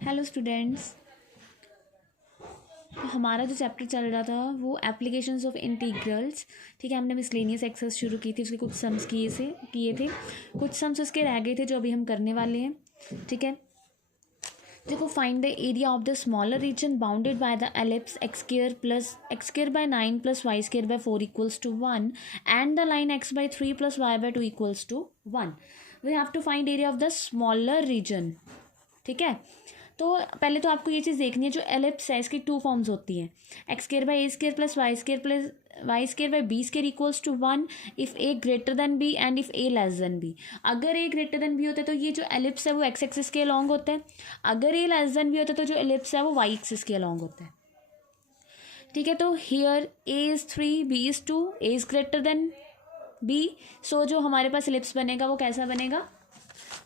Hello students. तो हमारा जो चैप्टर चल रहा था वो एप्लीकेशंस ऑफ इंटीग्रल्स। ठीक है, हमने मिसलेनियस एक्सरसाइज शुरू की थी, उसके कुछ सम्स किए थे, कुछ सम्स उसके रह गए थे जो अभी हम करने वाले हैं। ठीक है, देखो, find the area of the smaller reason bounded by the ellipse x² by 9 plus y² by 4 equals to 1 and the line x by 3 plus y by 2 equals to 1. We have to find area of the smaller region. ठीक है, तो पहले तो आपको ये चीज़ देखनी है, जो एलिप्स है इसकी टू फॉर्म्स होती हैं, x² by a² plus y² by b² equals to 1 if a greater than b and if a less than b। अगर a ग्रेटर देन b होता है तो ये जो एलिप्स है वो x एक्सिस के अलॉन्ग होता है, अगर a लेस देन b होता है तो जो एलिप्स है वो y एक्सिस के अलॉन्ग होता है। ठीक है, तो here a is 3, b is 2, a is greater than b, सो जो हमारे पास एलिप्स बनेगा वो कैसा बनेगा,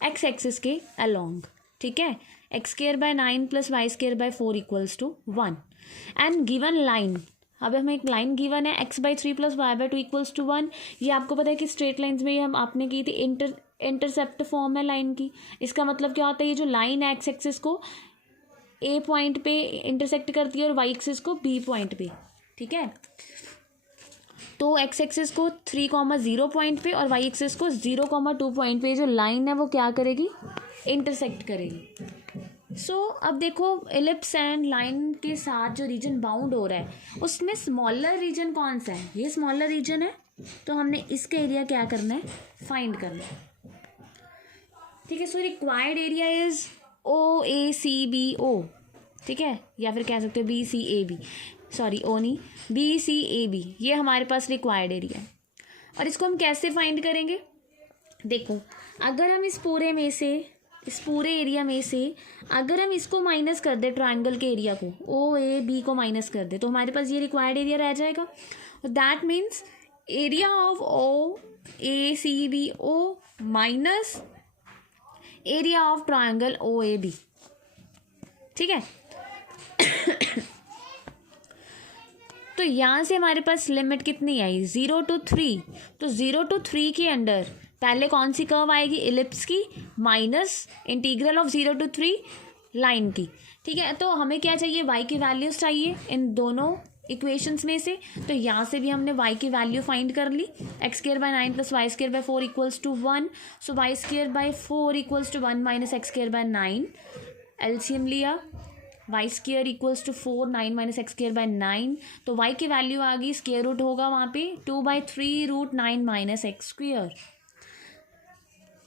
x एक्सिस के अलॉन्ग। ठीक है, x² by 9 plus y² by 4 equals to 1 and given line. अब हमें एक लाइन गिवन है x by 3 plus y by 2 equals to 1। ये आपको पता है कि स्ट्रेट लाइंस में हम आपने की थी इंटरसेप्ट फॉर्म है लाइन की। इसका मतलब क्या होता है, ये जो लाइन है x एक्सिस को a पॉइंट पे इंटरसेक्ट करती है और y एक्सिस को b पॉइंट पे। ठीक है, तो x एक्सिस को 3,0 पॉइंट पे और y एक्सिस को 0,2 पॉइंट पे जो लाइन है वो क्या करेगी, इंटरसेक्ट करेगी। अब देखो, एलिप्स एंड लाइन के साथ जो रीजन बाउंड हो रहा है उसमें स्मॉलर रीजन कौन सा है, ये स्मॉलर रीजन है, तो हमने इसका एरिया क्या करना है, फाइंड करना है। ठीक है, so required area is OACBO। ठीक है, या फिर कह सकते हो BCAB, सॉरी ओ नहीं, BCAB, ये हमारे पास रिक्वायर्ड एरिया है। और इसको हम कैसे फाइंड करेंगे, देखो, अगर हम इस पूरे एरिया में से अगर हम इसको माइनस कर दे, ट्राइंगल के एरिया को OAB को माइनस कर दे, तो हमारे पास ये रिक्वायर्ड एरिया रह जाएगा। That means area of OACBO minus area of triangle OAB। ठीक है, तो यहाँ से हमारे पास लिमिट कितनी आई, 0 to 3। तो 0 to 3 के अंडर पहले कौन सी कर्व आएगी, एलिप्स की, minus integral of 0 to 3 line की। ठीक है, तो हमें क्या चाहिए, y की वैल्यूज चाहिए इन दोनों इक्वेशंस में से। तो यहाँ से भी हमने y की वैल्यू फाइंड कर ली, x² by 9 plus y² by 4 equals to 1। So y² by 4 equals to 1 minus x² by 9, LCM लिया, y² equals to 4, 9 minus x² by 9, तो y की वैल्यू आ गई, स्क्वायर रूट होगा वहाँ पे 2/3 रूट 9 माइनस x²।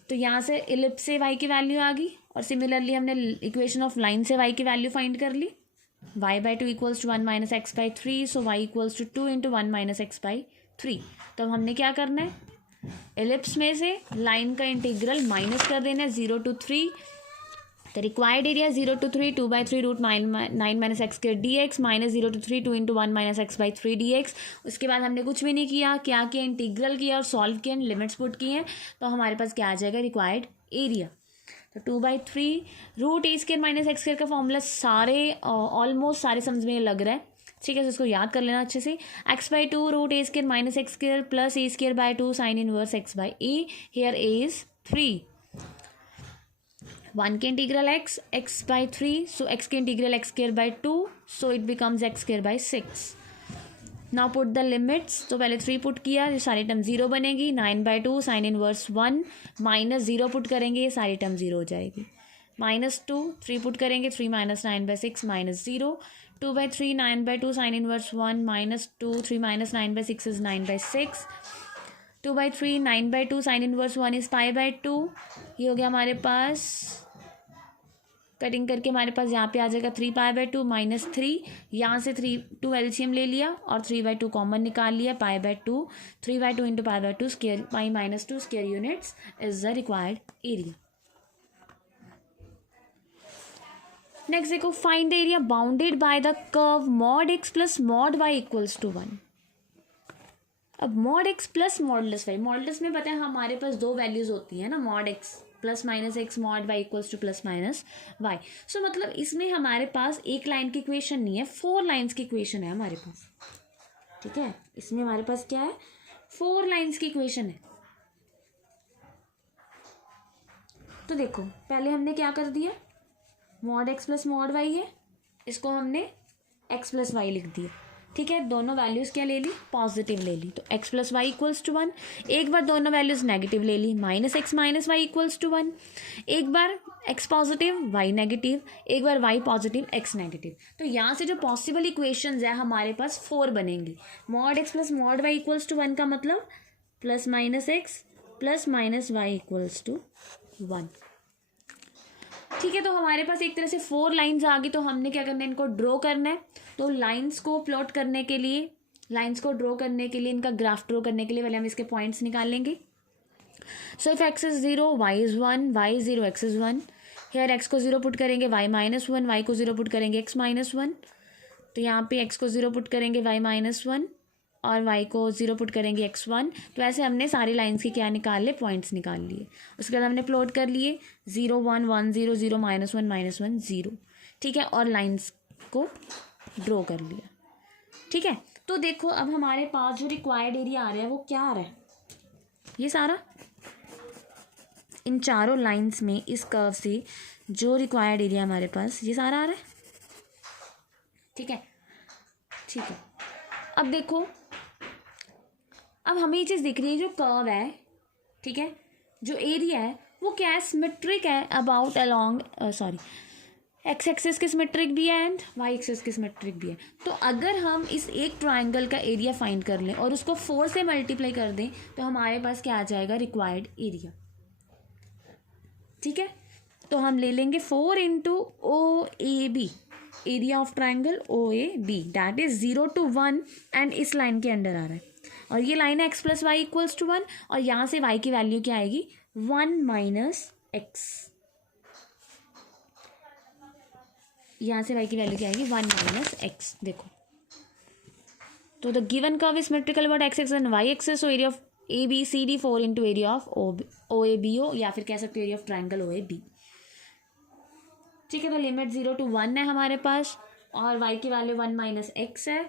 तो यहाँ से एलिप्स से y की वैल्यू आ गई, और सिमिलरली हमने इक्वेशन ऑफ लाइन से y की वैल्यू फाइंड कर ली, y by 2 equals to 1 minus x by 3, so y equals to 2 into 1 minus x by 3। तो अब हमने क्या करना है, एलिप्स में से लाइन का इंटीग्रल माइनस कर देना है 0 to 3। तो required area 0 to 3, 2/3 root 9 minus x² dx minus 0 to 3, 2 into 1 minus x by 3 dx। उसके बाद हमने कुछ भी नहीं किया, क्या किया, इंटीग्रल किया और सॉल्व किया, लिमिट्स पुट किए हैं, तो हमारे पास क्या आ जाएगा, रिक्वायर्ड एरिया। तो 2/3 रूट a² माइनस x² का फॉर्मूला सारे ऑलमोस्ट सारे समझ में लग रहा है। ठीक है, तो इसको याद कर लेना अच्छे से, x by 2 root a² minus x² plus a² by 2 sine inverse x by a, here a is 3। 1 के integral x by 3, so x के integral x² by 2, so it becomes x² by 6। Now put the limits, तो पहले 3 put किया, ये सारी term 0 बनेगी, 9/2 sine inverse 1 minus 0 put करेंगे, ये सारी टर्म 0 हो जाएगी, -2, 3 पुट करेंगे, 3 minus 9/6 minus 0, 2/3 9/2 sine inverse 1 -2, 3 minus 9/6 is 9/6, 2/3 9/2 sine inverse 1 is π/2। ये हो गया हमारे पास, कटिंग करके हमारे पास यहाँ पे आ जाएगा 3π/2 माइनस 3, यहाँ से 2 एलसीएम ले लिया और 3/2 कॉमन निकाल लिया, π/2, 3/2 into π/2 square, π-2 square units is the required area. Next देखो, find the area bounded by the curve mod x plus mod y equals to 1। अब mod x plus modulus y, modulus में पता है हमारे पास दो वैल्यूज होती है ना, mod x plus minus x, mod y equals two plus minus y। सो मतलब इसमें हमारे पास एक लाइन की इक्वेशन नहीं है, 4 लाइन्स की इक्वेशन है हमारे पास। ठीक है, इसमें हमारे पास क्या है, 4 लाइन्स की इक्वेशन है। तो देखो, पहले हमने क्या कर दिया, mod x plus mod y है, इसको हमने एक्स प्लस वाई लिख दिया। ठीक है, दोनों वैल्यूज़ क्या ले ली, पॉजिटिव ले ली, तो x plus y equals to 1। एक बार दोनों वैल्यूज़ नेगेटिव ले ली, minus x minus y equals to 1। एक बार एक्स पॉजिटिव वाई नेगेटिव, एक बार वाई पॉजिटिव एक्स नेगेटिव। तो यहाँ से जो पॉसिबल इक्वेशंस है हमारे पास 4 बनेंगी। Mod x plus mod y equals to 1 का मतलब plus minus x plus minus y equals to 1। ठीक है, तो हमारे पास एक तरह से 4 लाइंस आ गई। तो हमने क्या करना है, इनको ड्रॉ करना है। तो लाइंस को प्लॉट करने के लिए, लाइंस को ड्रॉ करने के लिए, इनका ग्राफ ड्रॉ करने के लिए पहले हम इसके पॉइंट्स निकालेंगे। So if x is 0 y is 1, y is 0 x is 1। Here x को 0 पुट करेंगे, वाई माइनस 1, वाई को 0 पुट करेंगे, एक्स माइनस 1। तो यहाँ पे एक्स को 0 पुट करेंगे, वाई माइनस 1, और वाई को 0 पुट करेंगे, एक्स 1। तो ऐसे हमने सारी लाइंस की क्या निकाल लिए, पॉइंट्स निकाल लिए। उसके बाद हमने प्लॉट कर लिए 0 1 1 0 0 -1 -1 0। ठीक है, और लाइंस को ड्रॉ कर लिया। ठीक है, तो देखो अब हमारे पास जो रिक्वायर्ड एरिया आ रहा है वो क्या आ रहा है, ये सारा इन चारों लाइंस में इस कर्व से जो रिक्वायर्ड एरिया हमारे पास ये सारा आ रहा है। ठीक है, ठीक है। अब देखो, अब हमें ये चीज़ दिख रही है, जो कर्व है, ठीक है, जो एरिया है वो क्या है, सिमेट्रिक है about along sorry x axis की सिमेट्रिक भी है एंड वाई एक्सिस की सिमेट्रिक भी है। तो अगर हम इस एक ट्राइंगल का एरिया फाइंड कर लें और उसको 4 से मल्टीप्लाई कर दें तो हमारे पास क्या आ जाएगा, रिक्वायर्ड एरिया। ठीक है, तो हम ले लेंगे 4 into O A B, area of triangle O A B, that is 0 to 1 and इस लाइन के अंडर आ रहा है। और ये लाइन है x plus y equals to 1, और यहाँ से वाई की वैल्यू क्या आएगी, 1 माइनस एक्स। यहाँ से वाई की वैल्यू क्या आएगी, 1 माइनस एक्स। देखो, तो the given curve is symmetrical about x x and y axis. So area of A B C D 4 into area of O A B O, या फिर कह सकते हो area of triangle O A B. ठीक है, तो limit 0 to 1 है हमारे पास, और वाई की वैल्यू 1 माइनस एक्स है।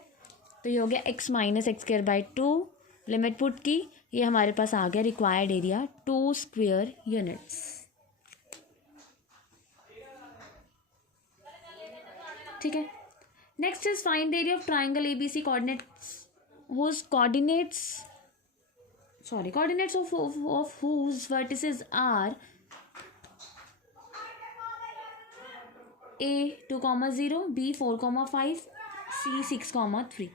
तो ये हो गया x minus x square by 2। Limit put की, ये हमारे पास आ गया रिक्वायर्ड एरिया 2 स्क्वायर यूनिट्स। ठीक है, next is find area of triangle A B C coordinates whose coordinates coordinates of whose vertices are a 2,0 b 4,5 c 6,3।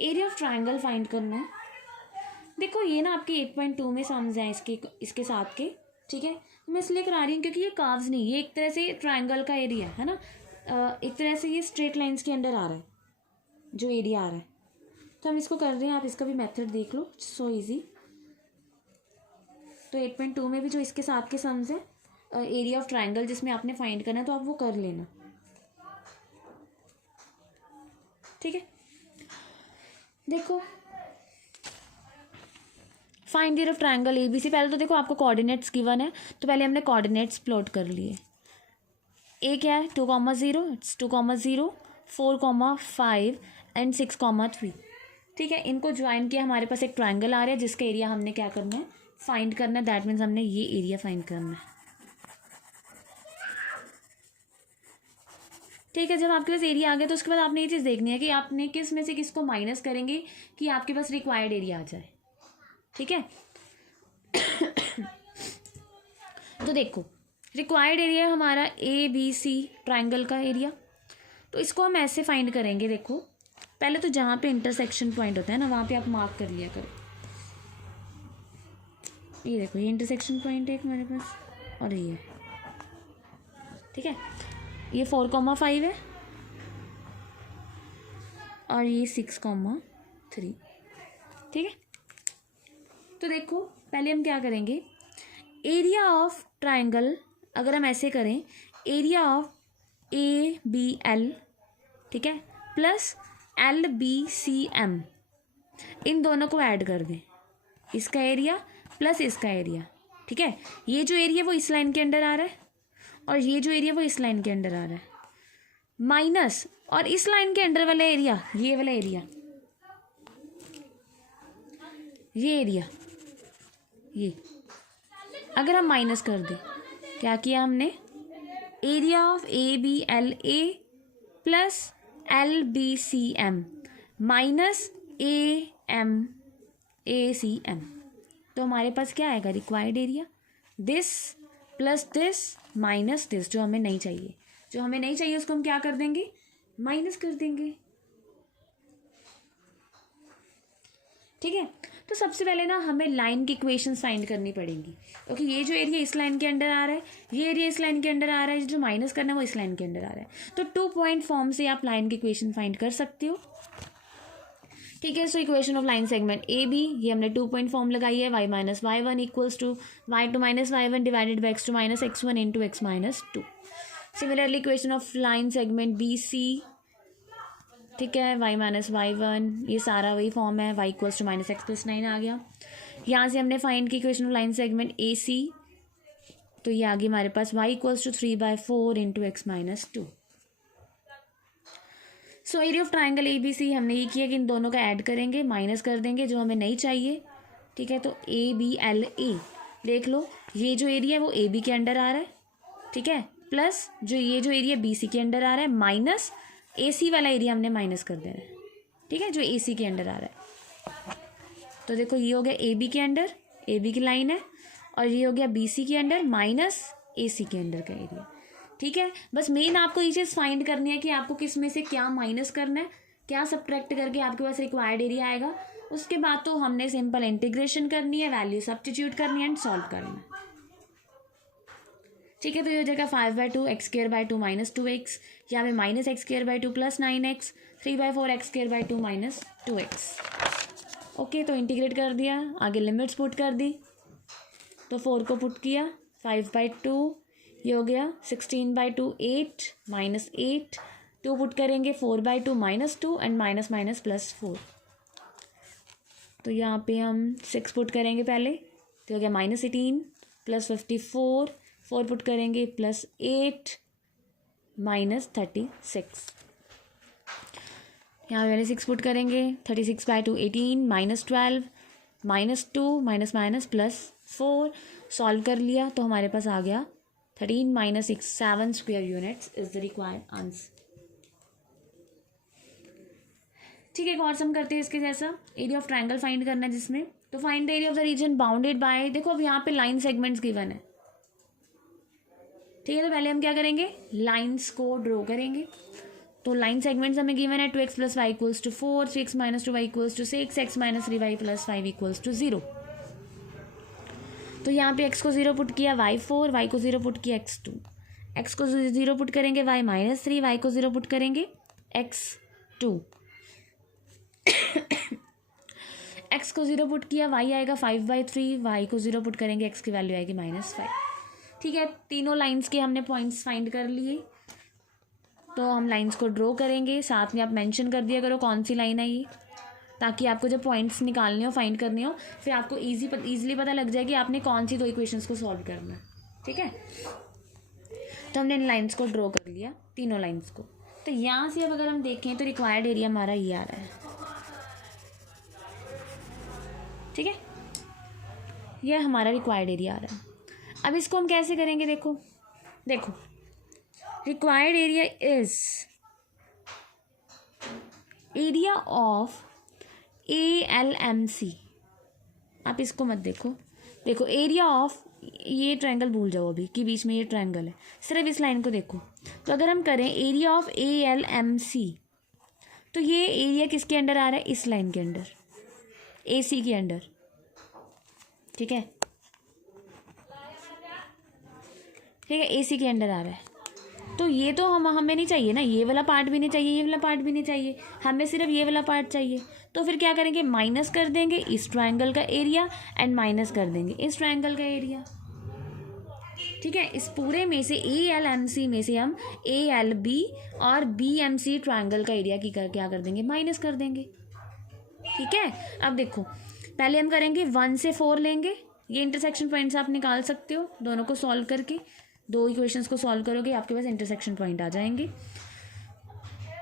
Area of triangle find करना है। देखो ये ना आपके 8.2 में सम्स हैं इसके साथ के। ठीक है, तो मैं इसलिए करा रही हूँ क्योंकि ये कर्व्स नहीं, ये एक तरह से ट्राइंगल का एरिया है ना, एक तरह से ये स्ट्रेट लाइंस के अंडर आ रहा है जो एरिया आ रहा है। तो हम इसको कर रहे हैं, आप इसका भी मेथड देख लो, सो इजी। तो 8.2 में भी जो इसके साथ के सम्स है, एरिया ऑफ ट्राइंगल जिसमें आपने फाइंड करना है, तो आप वो कर लेना। ठीक है, देखो find area of triangle A B C. पहले तो देखो आपको कोऑर्डिनेट्स गिवन है, तो पहले हमने कोऑर्डिनेट्स प्लॉट कर लिए। ए क्या है, 2,0, इट्स 2,0 4,5 एंड 6,3। ठीक है, इनको ज्वाइन किया, हमारे पास एक ट्राइंगल आ रहा है जिसका एरिया हमने क्या करना है, फाइंड करना है। दैट मीन्स हमने ये एरिया फाइंड करना है। ठीक है, जब आपके पास एरिया आ गया तो उसके बाद आपने ये चीज़ देखनी है कि आपने किस में से किसको माइनस करेंगे कि आपके पास रिक्वायर्ड एरिया आ जाए। ठीक है, तो देखो रिक्वायर्ड एरिया हमारा ए बी सी ट्राइंगल का एरिया। तो इसको हम ऐसे फाइंड करेंगे। देखो पहले तो जहाँ पे इंटरसेक्शन पॉइंट होता है ना, वहाँ पे आप मार्क कर लिया करो। ये देखो, ये इंटरसेक्शन पॉइंट है एक हमारे पास, और ये ठीक है, ये 4,5 है और ये 6,3। ठीक है, तो देखो पहले हम क्या करेंगे, एरिया ऑफ ट्राइंगल अगर हम ऐसे करें, area of A B L, ठीक है, plus L B C M, इन दोनों को ऐड कर दें, इसका एरिया प्लस इसका एरिया। ठीक है, ये जो एरिया वो इस लाइन के अंडर आ रहा है और ये जो एरिया वो इस लाइन के अंडर आ रहा है, माइनस और इस लाइन के अंडर वाला एरिया, ये वाला एरिया, ये एरिया, ये अगर हम माइनस कर दें, क्या किया हमने, area of ABLA plus LBCM minus AMACM। तो हमारे पास क्या आएगा, required area this plus this minus this. जो हमें नहीं चाहिए, जो हमें नहीं चाहिए उसको हम क्या कर देंगे, माइनस कर देंगे। ठीक है, तो सबसे पहले ना हमें लाइन की इक्वेशन फाइंड करनी पड़ेंगी, क्योंकि ये जो एरिया इस लाइन के अंडर आ रहा है, ये एरिया इस लाइन के अंडर आ रहा है, जो माइनस करना है वो इस लाइन के अंडर आ रहा है। तो 2 पॉइंट फॉर्म से आप लाइन की इक्वेशन फाइंड कर सकते हो। ठीक है, so equation of line segment A B, ये हमने 2 पॉइंट फॉर्म लगाई है, y minus y1 equals to y2 minus y1 divided by x2 minus x1 into x minus 2। Similarly equation of line segment B C, ठीक है, y minus y1, ये सारा वही form है, y equals to minus x plus 9 आ गया। यहाँ से हमने फाइंड की equation of line segment A C, तो ये आ गई हमारे पास y equals to 3/4 into x minus 2। So area of triangle ABC हमने ये किया कि इन दोनों का ऐड करेंगे, माइनस कर देंगे जो हमें नहीं चाहिए। ठीक है, तो ABLA देख लो, ये जो एरिया है वो AB के अंडर आ रहा है, ठीक है, प्लस जो ये जो एरिया BC के अंडर आ रहा है, माइनस AC वाला एरिया हमने माइनस कर देना है, ठीक है, जो AC के अंडर आ रहा है। तो देखो ये हो गया AB के अंडर, AB की लाइन है, और ये हो गया BC के अंडर माइनस AC के अंडर का एरिया। ठीक है, बस मेन आपको ये चीज़ फाइंड करनी है कि आपको किस में से क्या माइनस करना है, क्या सब्ट्रैक्ट करके आपके पास रिक्वायर्ड एरिया आएगा। उसके बाद तो हमने सिंपल इंटीग्रेशन करनी है, वैल्यू सब्स्टिट्यूट करनी है एंड सॉल्व करना है। ठीक है, तो ये हो जाएगा 5/2 x² माइनस 2x, यहाँ पे minus x² plus 9x, 3/4 x² minus 2x। Okay, तो इंटीग्रेट कर दिया, आगे लिमिट्स पुट कर दी, तो 4 को पुट किया, 5/2, ये हो गया 16/2 8 माइनस 8, 2 पुट करेंगे 4/2 minus 2 and minus minus plus 4। तो यहाँ पे हम 6 पुट करेंगे पहले, तो हो गया माइनस 18 प्लस 54, 4 पुट करेंगे प्लस 8 माइनस 36। यहाँ पहले 6 पुट करेंगे, 36/2 18 minus 12 minus 2 minus minus plus 4। Solve कर लिया तो हमारे पास आ गया 13 minus 6 7 square units is the required answer. ठीक है, एक और सम करते हैं इसके जैसा, एरिया ऑफ ट्रायंगल फाइंड करना है जिसमें, तो find the area of the reason bounded by, देखो अब यहाँ पे लाइन सेगमेंट्स गिवन है। ठीक है, तो पहले हम क्या करेंगे, लाइंस को ड्रॉ करेंगे। तो लाइन सेगमेंट्स हमें गिवन है 2x plus y equals to 4, 3x minus 2y equals to 6, x minus 3y plus 5 equals to 0। तो यहाँ पे x को 0 पुट किया, y 4, y को 0 पुट किया, x 2, x को 0 पुट करेंगे y माइनस 3, y को 0 पुट करेंगे x 2, x को 0 पुट किया, y आएगा 5/3, y को 0 पुट करेंगे, x की वैल्यू आएगी माइनस 5। ठीक है, तीनों लाइंस के हमने पॉइंट्स फाइंड कर लिए। तो हम लाइंस को ड्रॉ करेंगे, साथ में आप मेंशन कर दिया करो कौन सी लाइन है ये, ताकि आपको जब पॉइंट्स निकालने हो, फाइंड करने हो, फिर आपको ईजिली पता लग जाए कि आपने कौन सी 2 इक्वेशंस को सॉल्व करना है। ठीक है, तो हमने इन लाइंस को ड्रॉ कर लिया, तीनों लाइंस को। तो यहाँ से अब अगर हम देखें तो रिक्वायर्ड एरिया हमारा ये आ रहा है। ठीक है, ये हमारा रिक्वायर्ड एरिया आ रहा है। अब इसको हम कैसे करेंगे, देखो required area is area of ALMC। आप इसको मत देखो एरिया ऑफ, ये ट्रायंगल भूल जाओ अभी कि बीच में ये ट्रायंगल है, सिर्फ इस लाइन को देखो। तो अगर हम करें एरिया ऑफ ALMC, तो ये एरिया किसके अंडर आ रहा है, इस लाइन के अंडर, AC के अंडर। ठीक है, AC के अंडर आ रहा है। तो ये तो हमें नहीं चाहिए ना, ये वाला पार्ट भी नहीं चाहिए, ये वाला पार्ट भी नहीं चाहिए, हमें सिर्फ ये वाला पार्ट चाहिए। तो फिर क्या करेंगे, माइनस कर देंगे इस ट्रायंगल का एरिया एंड माइनस कर देंगे इस ट्रायंगल का एरिया। ठीक है, इस पूरे में से ALMC में से हम ALB और BMC ट्रायंगल का एरिया क्या कर देंगे, माइनस कर देंगे। ठीक है, अब देखो पहले हम करेंगे 1 से 4 लेंगे, ये इंटरसेक्शन पॉइंट्स आप निकाल सकते हो दोनों को सॉल्व करके, 2 इक्वेशंस को सॉल्व करोगे आपके पास इंटरसेक्शन पॉइंट आ जाएंगे।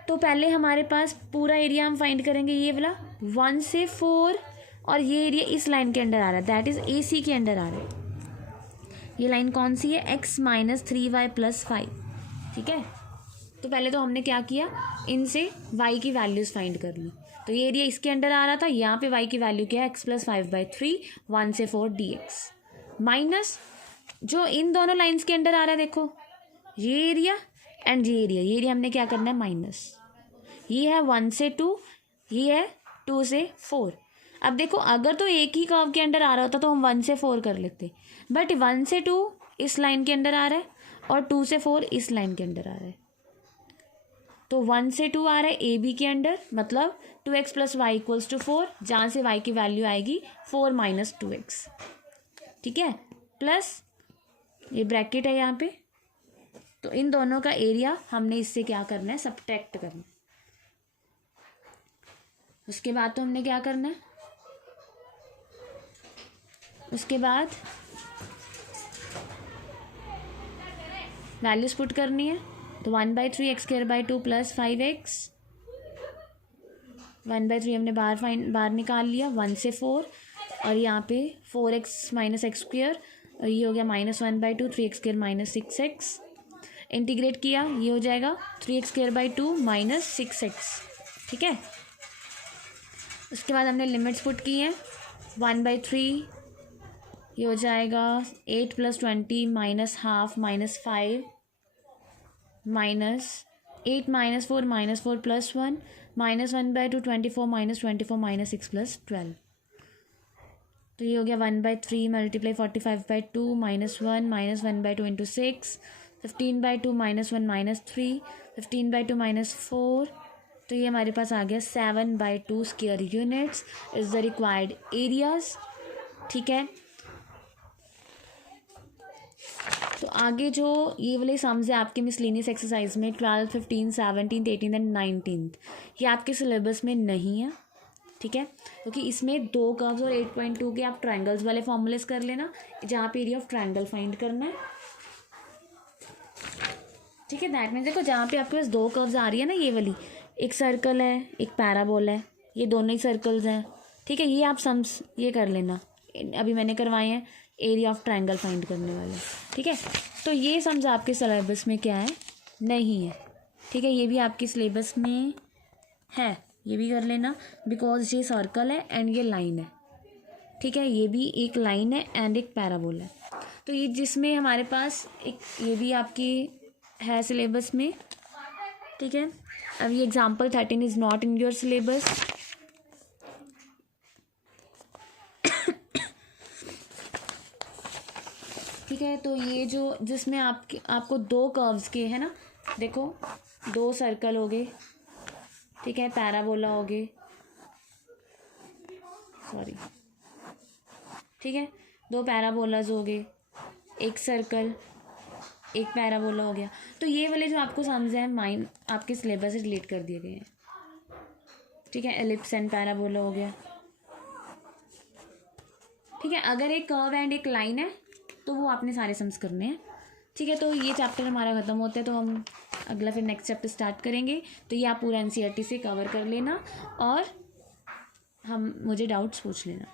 तो पहले हमारे पास पूरा एरिया हम फाइंड करेंगे, ये वाला 1 से 4, और ये एरिया इस लाइन के अंडर आ रहा है, दैट इज AC के अंडर आ रहा है। ये लाइन कौन सी है, x माइनस 3y प्लस 5। ठीक है, तो पहले तो हमने क्या किया, इनसे y की वैल्यूज़ फाइंड कर ली। तो ये एरिया इसके अंडर आ रहा था, यहाँ पे y की वैल्यू क्या है, x+5/3 1 से 4 dx, माइनस जो इन दोनों लाइंस के अंडर आ रहा है, देखो ये एरिया एंड ये एरिया हमने क्या करना है, माइनस। ये है 1 से 2, ये है 2 से 4। अब देखो अगर तो एक ही कर्व के अंडर आ रहा होता तो हम 1 से 4 कर लेते, बट 1 से 2 इस लाइन के अंदर आ रहा है और 2 से 4 इस लाइन के अंदर आ रहा है। तो 1 से 2 आ रहा है ए बी के अंडर, मतलब 2x + y = 4, जहाँ से y की वैल्यू आएगी 4 - 2x, ठीक है, प्लस ये ब्रैकेट है यहाँ पे। तो इन दोनों का एरिया हमने इससे क्या करना है, सब्ट्रैक्ट करना है। उसके बाद तो हमने क्या करना है, उसके बाद वैल्यूज पुट करनी है। तो 1/3x² 2 + 5x, 1/3 हमने बाहर निकाल लिया, 1 से 4, और यहाँ पे 4x - x², और ये हो गया -1/2 3x² - 6x, इंटीग्रेट किया, ये हो जाएगा 3x² 2 - 6x, ठीक है। उसके बाद हमने लिमिट्स पुट की हैं, 1/3 ये हो जाएगा 8 + 20 -½ -5 -8 - 4 -4 + 1 -1/2 24 -24 - 6 + 12। तो ये हो गया 1/3 × 45/2 -1 -1/2 × 6, 15/2 -1 -3, 15/2 -4। तो ये हमारे पास आ गया 7/2 square units is the required areas, ठीक है। तो आगे जो ये वाले सम्स है आपके मिसलेनियस एक्सरसाइज में 12, 15, 17, 18 एंड 19, ये आपके सिलेबस में नहीं है, ठीक है, क्योंकि इसमें 2 कर्व्स और 8.2 के आप ट्रायंगल्स वाले फॉर्मूलेस कर लेना, जहाँ पे एरिया ऑफ ट्रायंगल फाइंड करना है, ठीक है। दैट मीन्स देखो जहाँ पे आपके पास 2 कर्व्स आ रही है ना, ये वाली, एक सर्कल है एक पैराबोल है, ये दोनों ही सर्कल्स हैं, ठीक है। ये आप सम्स ये कर लेना, अभी मैंने करवाए हैं एरिया ऑफ ट्रायंगल फाइंड करने वाले, ठीक है। तो ये सम्स आपके सिलेबस में क्या है, नहीं है, ठीक है। ये भी आपके सिलेबस में है, ये भी कर लेना, बिकॉज ये सर्कल है एंड ये लाइन है, ठीक है। ये भी एक लाइन है एंड एक पैराबोल है। तो ये जिसमें हमारे पास एक ये भी आपकी है सिलेबस में, ठीक है। अब ये example 13 is not in your syllabus, ठीक है। तो ये जो जिसमें आपको 2 कर्व्स के है ना, देखो 2 सर्कल हो गए, ठीक है, पैराबोला हो गए, सॉरी, ठीक है, 2 पैराबोलाज हो गए, एक सर्कल, एक पैराबोला हो गया। तो ये वाले जो आपको सम्स हैं आपके सिलेबस से रिलेट कर दिए गए हैं, ठीक है। एलिप्स एंड पैराबोला हो गया, ठीक है। अगर एक कर्व एंड एक लाइन है तो वो आपने सारे सम्स करने हैं, ठीक है। तो ये चैप्टर हमारा ख़त्म होता है, तो हम अगला फिर नेक्स्ट चैप्टर स्टार्ट करेंगे। तो ये आप पूरा NCERT से कवर कर लेना और मुझे डाउट्स पूछ लेना।